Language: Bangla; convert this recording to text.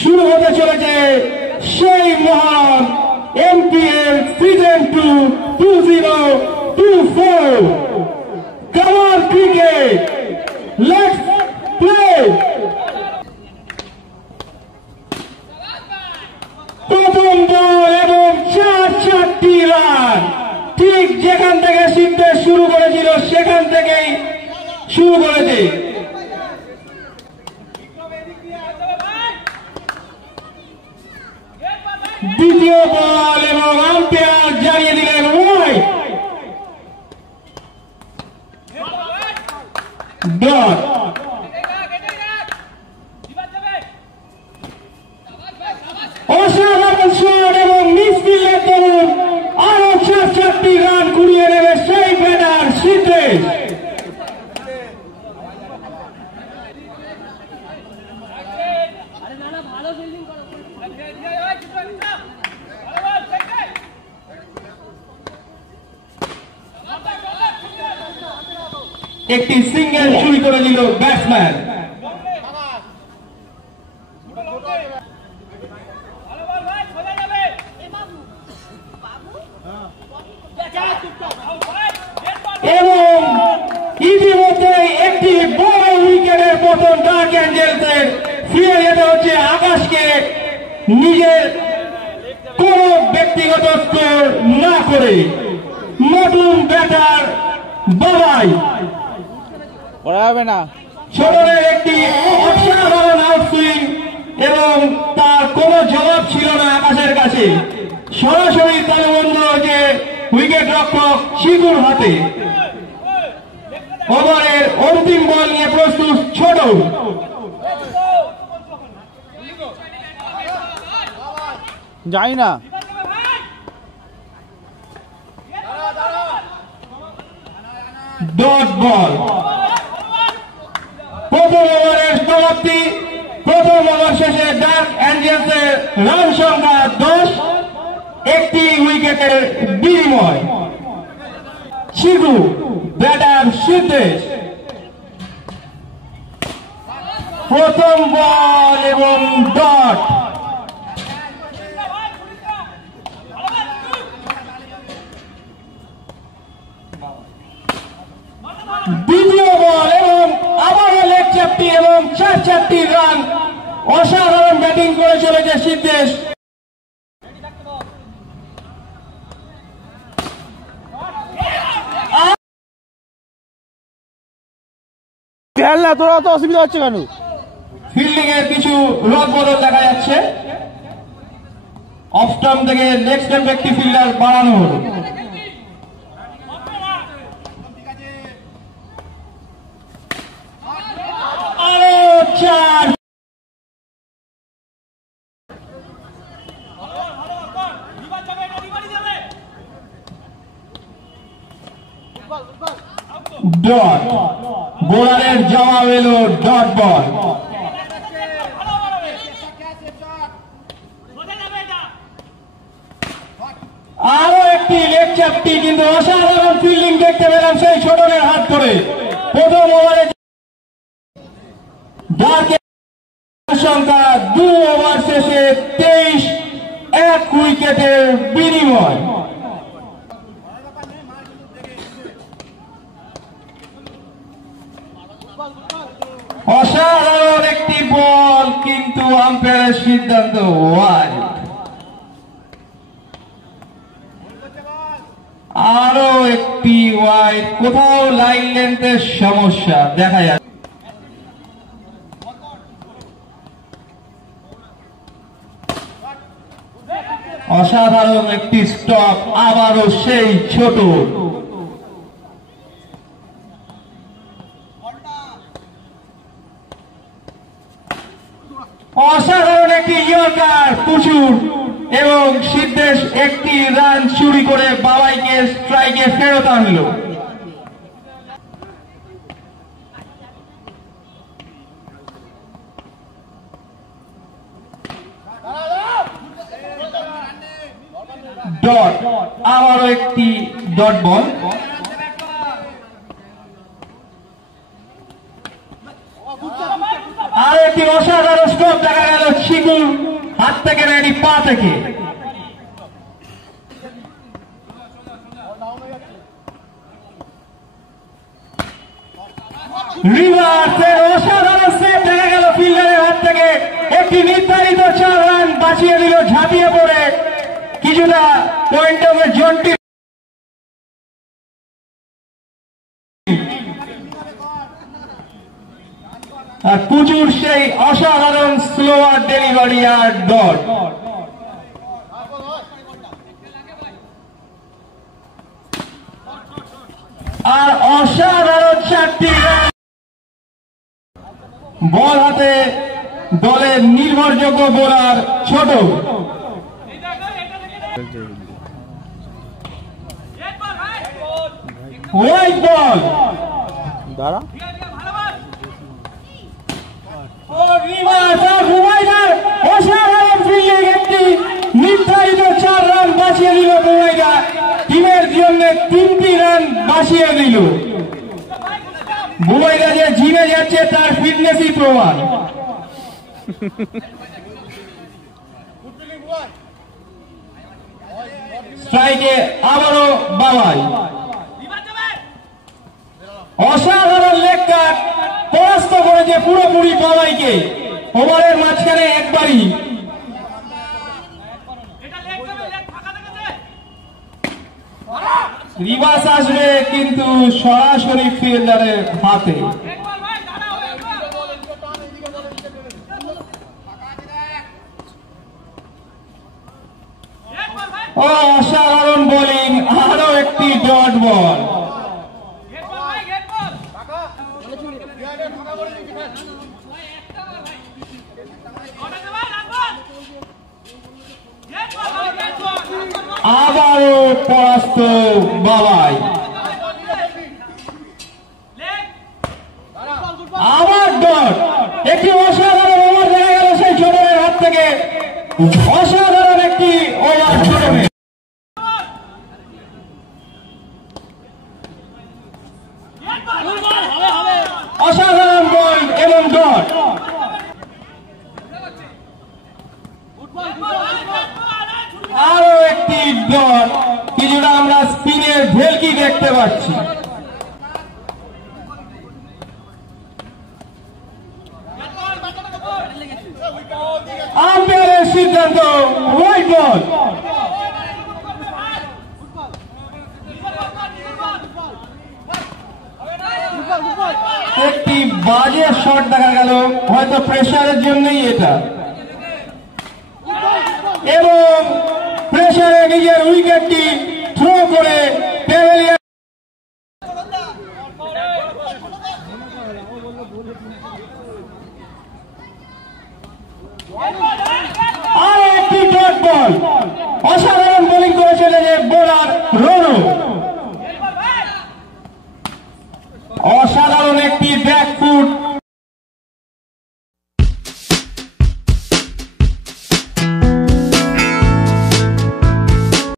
শুরু হতে চলেছে সেই মহান এমপিএল সিজন 2 2024 কামার ক্রিকেট। Let's play. প্রথম বল এবং 4টি রান। ঠিক যেখান থেকে সিদ্ধেশ শুরু করেছিল সেখান থেকেই শুরু করেছে। দ্বিতীয় বল এবং আম্পায়ার জানিয়ে দিলেন ওয়াইড। ডট। অসাধারণ শট এবং মিসফিল্ডের দরুন আরো 4টি রান কুড়িয়ে নেবে সেই ব্যাটার সিদ্ধেশ। একটি সিঙ্গেল চুরি করে দিল ব্যাটসম্যান। এবং ইতিমধ্যে একটি বড় উইকেটের পতন ডার্ক অ্যাঞ্জেলসের। ফিরে যেতে হচ্ছে আকাশকে নিজের কোন ব্যক্তিগত স্কোর না করে। নতুন ব্যাটার বাবাই হবে না। ছোটনের একটি অসাধারণ আউটসুইং এবং তার কোন জবাব ছিল না আকাশের কাছে। সরাসরি তালুবন্ধ যে উইকেট রক্ষক শিকুর হাতে। ওভারের অন্তিম বল নিয়ে প্রস্তুত ছোট। যাই না। Dot ball. প্রথম ওভারের সমাপ্তি। প্রথম ওভার শেষে ডার্ক অ্যাঞ্জেলসের রান সংখ্যা 10, একটি উইকেটের বিনিময়। শিবু ব্যাটার সিদ্ধেশ। প্রথম বল এবং ডট। দ্বিতীয় বল এবং আবারও লেগ চাপটি এবং 4টি রান। অসাধারণ ব্যাটিং করে চলেছে সিদ্ধেশ। তোরা তো অসুবিধা হচ্ছে কেন? ফিল্ডিং এর কিছু রদ বদল দেখা যাচ্ছে। অফ স্টাম্প থেকে লেগ স্টাম্প একটি ফিল্ডার বাড়ানো হলো। আরো 4। ডট। বোলারের জবাব এলো ডট বল। আরো একটি লেগ চাপটি, কিন্তু অসাধারণ ফিল্ডিং দেখতে পেলাম সেই ছোটনের হাত ধরে। প্রথম ওভারে ডার্কের সংখ্যা 2 ওভার শেষে 23, 1 উইকেটের বিনিময়। অসাধারণ একটি বল, কিন্তু আম্পায়ারের সিদ্ধান্ত ওয়াইড। আরো একটি ওয়াইড। কোথাও লাইন লেন্থের সমস্যা দেখা যাচ্ছে। অসাধারণ একটি স্টপ, আবারও সেই ছোট। অসাধারণ একটি ইয়র্কার প্রচুর, এবং সিদ্ধেশ একটি রান চুরি করে বাবাইকে স্ট্রাইকে ফেরত আনলো। ডট। আবারও একটি ডট বল। আর একটি অসাধারণ স্টপ দেখা গেল শিকুর হাত থেকে নাকি পা থেকে। রিভার্সের অসাধারণ সেভ দেখা গেল ফিল্ডারের হাত থেকে। একটি নির্ধারিত 4 রান বাঁচিয়ে দিল ঝাঁপিয়ে পড়ে কিছুটা পয়েন্ট অফ জন্টি। আর প্রচুর সেই অসাধারণ স্লোয়ার ডেলিভারি আর ডট। আর অসাধারণ 4টি রান বল হাতে দলের নির্ভরযোগ্য বোলার ছোট। হোয়াইট বল দাঁড়া অসাধারণ ফিল্ডিং, একটি নির্ধারিত 4 রান বাঁচিয়ে দিল বুবাইদা। টিমের জন্য 3টি রান বাঁচিয়ে দিল। বুবাইদা যে জিমে যাচ্ছে তার ফিটনেসই প্রমাণ। স্ট্রাইকে আবারও বাবাই। অসাধারণ লেগ কাট পরাস্ত করেছে পুরোপুরি বাবাইকে। ওভারের মাঝখানে একবারই রিভার্স আসবে কিন্তু সরাসরি ফিল্ডারের হাতে। অসাধারণ বোলিং, আরো একটি ডট বল। আবারও পরাস্ত বাবাই। আবার ডট। একটি অসাধারণ ওভার দেখা গেল সেই ছোটনের হাত থেকে। অসাধারণ একটি ওভার ছোটনের। অসাধারণ বল এবং ডট। আরো একটি ডট। কিছুটা আমরা স্পিনের ভেলকি দেখতে পাচ্ছি। আম্পায়ারের সিদ্ধান্ত হোয়াইট বল। একটি বাজে শট দেখা গেল, হয়তো প্রেসারের জন্যই এটা, এবং প্রেসারে নিজের উইকেটটি থ্রো করে প্যাভিলিয়ন। আর একটি ডট বল। অসাধারণ বোলিং করেছিলেন বোলার রনো।